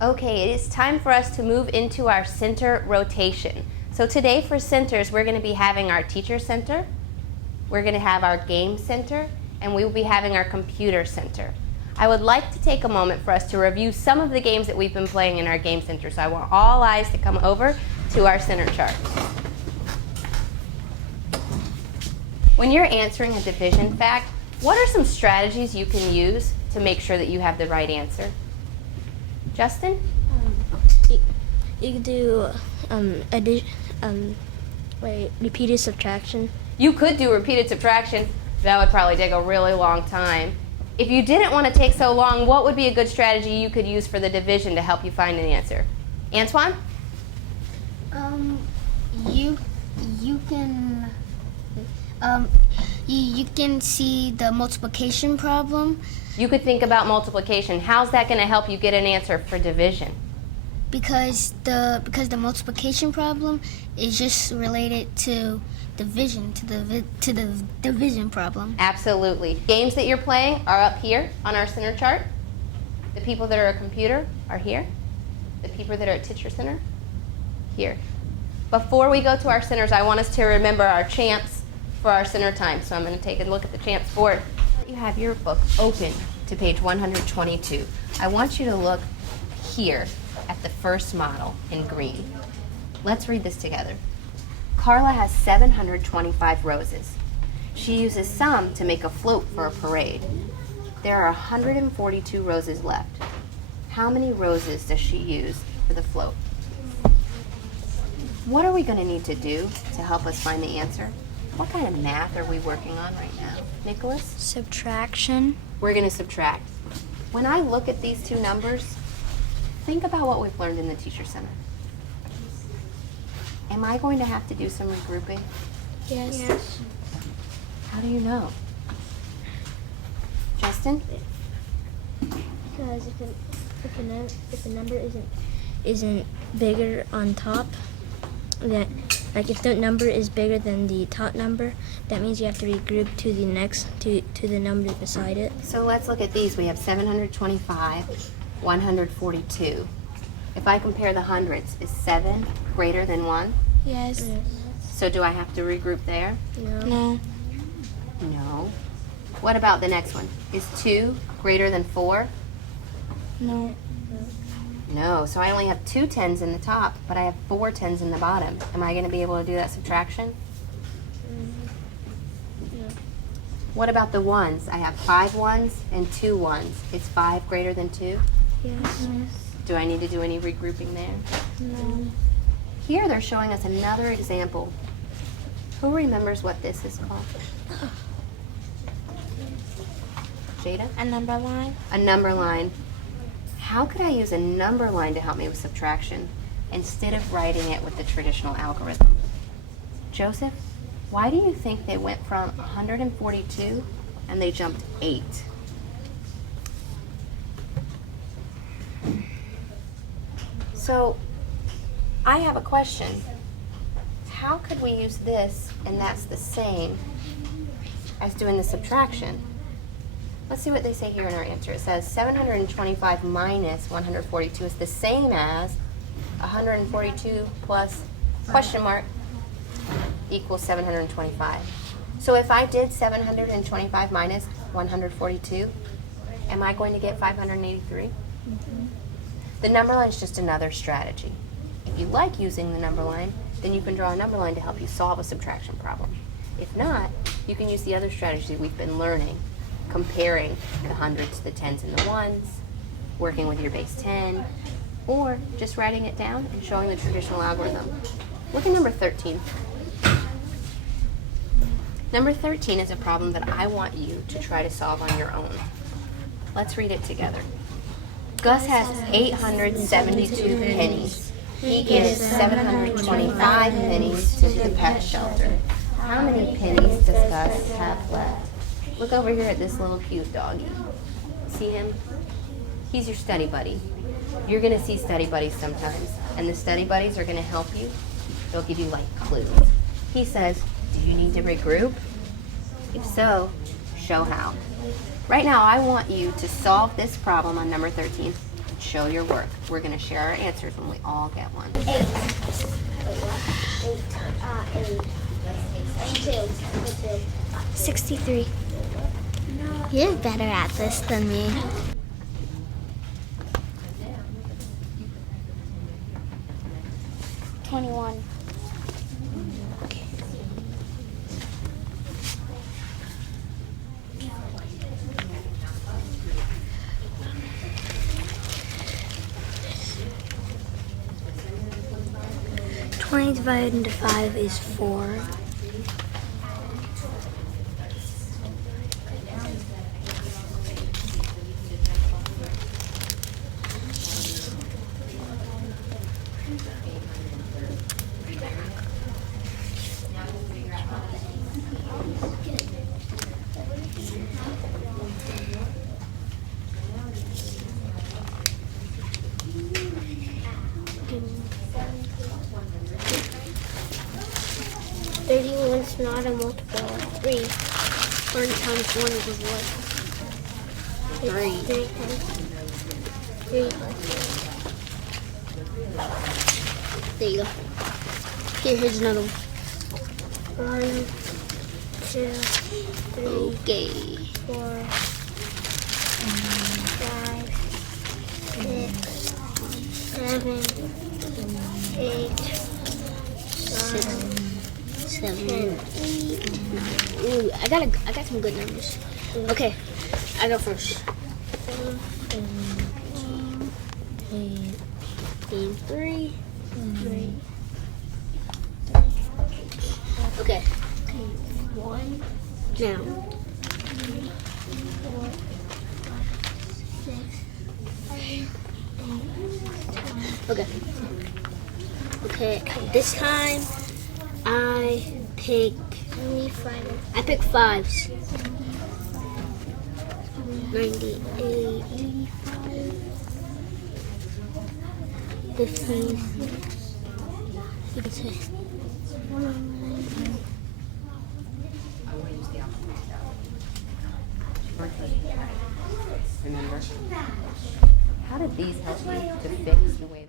Okay, it is time for us to move into our center rotation. So today for centers, we're going to be having our teacher center, we're going to have our game center, and we will be having our computer center. I would like to take a moment for us to review some of the games that we've been playing in our game center. So I want all eyes to come over to our center chart. When you're answering a division fact, what are some strategies you can use to make sure that you have the right answer? Justin? You could do repeated subtraction. You could do repeated subtraction. That would probably take a really long time. If you didn't want to take so long, what would be a good strategy you could use for the division to help you find an answer? Antoine? You can see the multiplication problem. You could think about multiplication. How's that going to help you get an answer for division? Because the multiplication problem is just related to division, to the division problem. Absolutely. Games that you're playing are up here on our center chart. The people that are at computer are here. The people that are at teacher center, here. Before we go to our centers, I want us to remember our champs for our center time. So I'm going to take a look at the champs board. You have your book open to page 122. I want you to look here at the first model in green. Let's read this together. Carla has 725 roses. She uses some to make a float for a parade. There are 142 roses left. How many roses does she use for the float? What are we going to need to do to help us find the answer? What kind of math are we working on right now? Nicholas? Subtraction. We're going to subtract. When I look at these two numbers, think about what we've learned in the Teacher Center. Am I going to have to do some regrouping? Yes. How do you know? Justin? Because if the number isn't bigger on top, that if the number is bigger than the top number, that means you have to regroup to the next to the number beside it. So let's look at these. We have 725, 142. If I compare the hundreds, is 7 greater than 1? Yes. So do I have to regroup there? No. No. What about the next one? Is 2 greater than 4? No. No. So I only have 2 tens in the top, but I have 4 tens in the bottom. Am I going to be able to do that subtraction? No. What about the ones? I have 5 ones and 2 ones. Is 5 greater than 2? Yes. Do I need to do any regrouping there? No. Here they're showing us another example. Who remembers what this is called? Jada? A number line. A number line. How could I use a number line to help me with subtraction instead of writing it with the traditional algorithm? Joseph, why do you think they went from 142 and they jumped 8? So, I have a question. How could we use this and that's the same as doing the subtraction? Let's see what they say here in our answer. It says 725 minus 142 is the same as 142 plus question mark equals 725. So if I did 725 minus 142, am I going to get 583? Mm-hmm. The number line is just another strategy. If you like using the number line, then you can draw a number line to help you solve a subtraction problem. If not, you can use the other strategy we've been learning, comparing the hundreds, the tens, and the ones, working with your base 10, or just writing it down and showing the traditional algorithm. Look at number 13. Number 13 is a problem that I want you to try to solve on your own. Let's read it together. Gus has 872 pennies. He gives 725 pennies to the pet shelter. How many pennies does Gus have left? Look over here at this little cute doggy. See him? He's your study buddy. You're going to see study buddies sometimes, and the study buddies are going to help you. They'll give you like clues. He says, do you need to regroup? If so, show how. Right now, I want you to solve this problem on number 13 show your work. We're going to share our answers when we all get one. 63. You're better at this than me. $21. 20 divided into 5 is 4. One's not a multiple of 3. 4 times 1 is what? 3. 3. There you go. Here's another one. 1, 2, 3. Okay. 4, 5, 6, 7, 8, 9. 7, 8, 9. Ooh, I got some good numbers. Okay, I go first. 3. Okay. 1. Now. 4, 6, 8. Okay. This time I pick 5s. 98, 15. You can say. Remember? How did these help you to fix the way